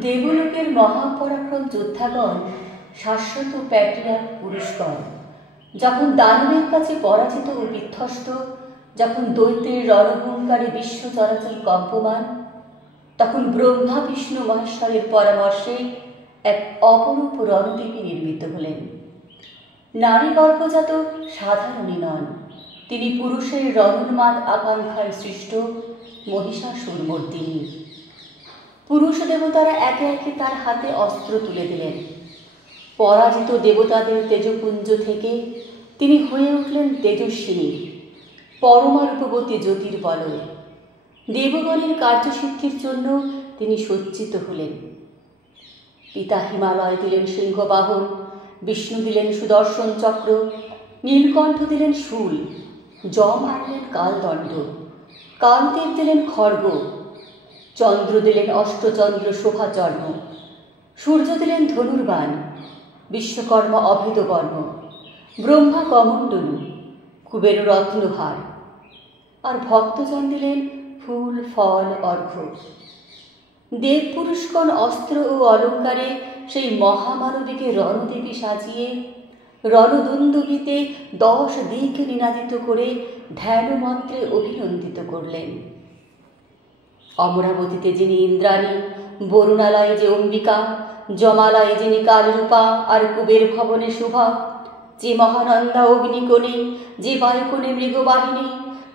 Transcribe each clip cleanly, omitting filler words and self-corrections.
দেবলোকের মহাপরাক্রম যোদ্ধাগণ, শাশ্বত patriarch পুরুষগণ, যখন দানবের কাছে পরাজিত ও বিধ্বস্ত, যখন দৈত্যের রণহুঙ্কারে বিশ্ব চরাচর কম্পমান, তখন ব্রহ্মা বিষ্ণু মহেশ্বরের পরামর্শে এক অপরূপ রণদেবী নির্মিত হলেন। নারী গর্ভজাত সাধারণই নন, তিনি পুরুষের রণোন্মাদ আকাঙ্ক্ষায় সৃষ্ট মহিষাসুরমর্দিনী। পুরুষ দেবতারা একে একে তার হাতে অস্ত্র তুলে দিলেন। পরাজিত দেবতাদের তেজপুঞ্জ থেকে তিনি হয়ে উঠলেন তেজস্বিনী, পরমারূপবতী জ্যোতির্বলয়। দেবগণের কার্যসিদ্ধির জন্য তিনি সজ্জিত হলেন। পিতা হিমালয় দিলেন সিংহবাহন, বিষ্ণু দিলেন সুদর্শন চক্র, নীলকণ্ঠ দিলেন শূল, যম আনলেন কালদণ্ড, কালদেব দিলেন খড়গ, চন্দ্র দিলেন অষ্টচন্দ্র শোভাচর্ম, সূর্য দিলেন ধনুর্বাণ, বিশ্বকর্মা অভেদবর্ম, ব্রহ্মা কমণ্ডলু, কুবের রত্নহার, আর ভক্তজন দিলেন ফুল ফল অর্ঘ্য। দেবপুরুষগণ অস্ত্র ও অলঙ্কারে সেই মহামানবীকে রণদেবী সাজিয়ে রণদুন্দুভিতে 10 দিক নিনাদিত করে ধ্যান মন্ত্রে অভিনন্দিত করলেন। অমরাবতীতে যিনি ইন্দ্রাণী, বরুণালয়ে যে অম্বিকা, জমালয়ে যিনি কালরূপা, আর কুবের ভবনে শুভা, যে মহানন্দা অগ্নিকোণে, যে বায়ুকোণে মৃগবাহিনী,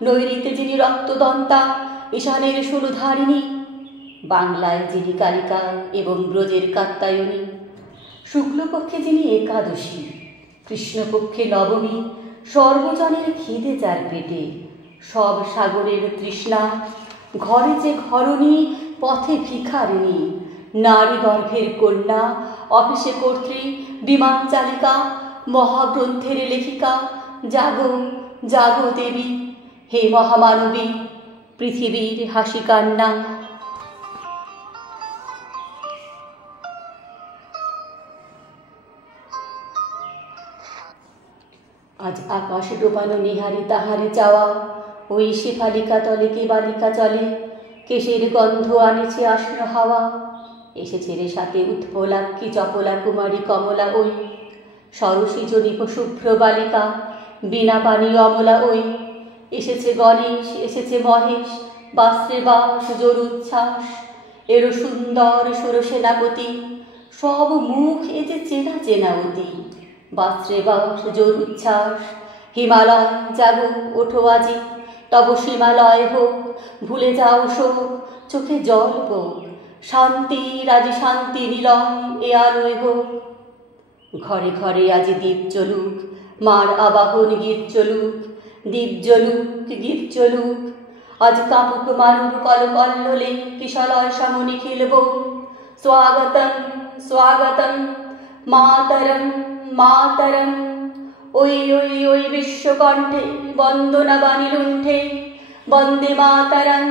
নৈঋত্যে যিনি রক্তদন্তা, ঈশানের শূলধারিণী, বাংলায় যিনি কালিকা এবং ব্রজের কাত্যায়নী, শুক্লপক্ষে যিনি একাদশী, কৃষ্ণপক্ষে নবমী, সর্বজনের খিদে যার পেটে, সব সাগরের তৃষ্ণা, ঘরে যে ঘরণী, পথে ভিখারিণী, নারী গর্ভের কন্যা, অফিসে কর্ত্রী, বিমান চালিকা, মহাগ্রন্থের লেখিকা, জাগো জাগো দেবী, হে মহামানবী, পৃথিবীর হাসি কান্না। আজ আকাশ ডোবানো নিহারি তাহারি চাওয়া, ওই শেফালিকা তলে কে বালিকা চলে, কেশের গন্ধ আনেছে আসন হাওয়া, এসেছে রে সাথে উৎপলাক্ষী চপলা কুমারী কমলা, ওই সরসী জনিপ শুভ্র বালিকা, বিনা পানি অমলা, ওই এসেছে গণেশ, এসেছে মহেশ, বাস্ত্রে বাস জোর উচ্ছ্বাস, এলো সুন্দর সুরসেনাপতি, সব মুখ এ যে চেনা চেনা অতি, বাস্ত্রে বাস জোর উচ্ছ্বাস। হিমালয় জাগো ওঠো আজি, তব সীমালয় হোক, ভুলে যাও শোক, চোখে জল হোক, শান্তি রাজি শান্তি নিলয় এ আলোয় হোক। ঘরে ঘরে আজি দীপ চলুক, মার আবাহন গীত চলুক, দীপ জ্বলুক গীত চলুক, আজ কাপুক মানব কল কল্লোলে, কিশলয় সামনি খিলব, স্বাগতম স্বাগতম মাতরম মাতরম। ওই ওই ওই বিশ্বকণ্ঠে বন্দনা বাণী লুণ্ঠে, বন্দে মাতরম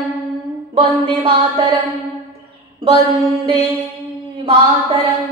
বন্দে মাতরম বন্দে মাতরম।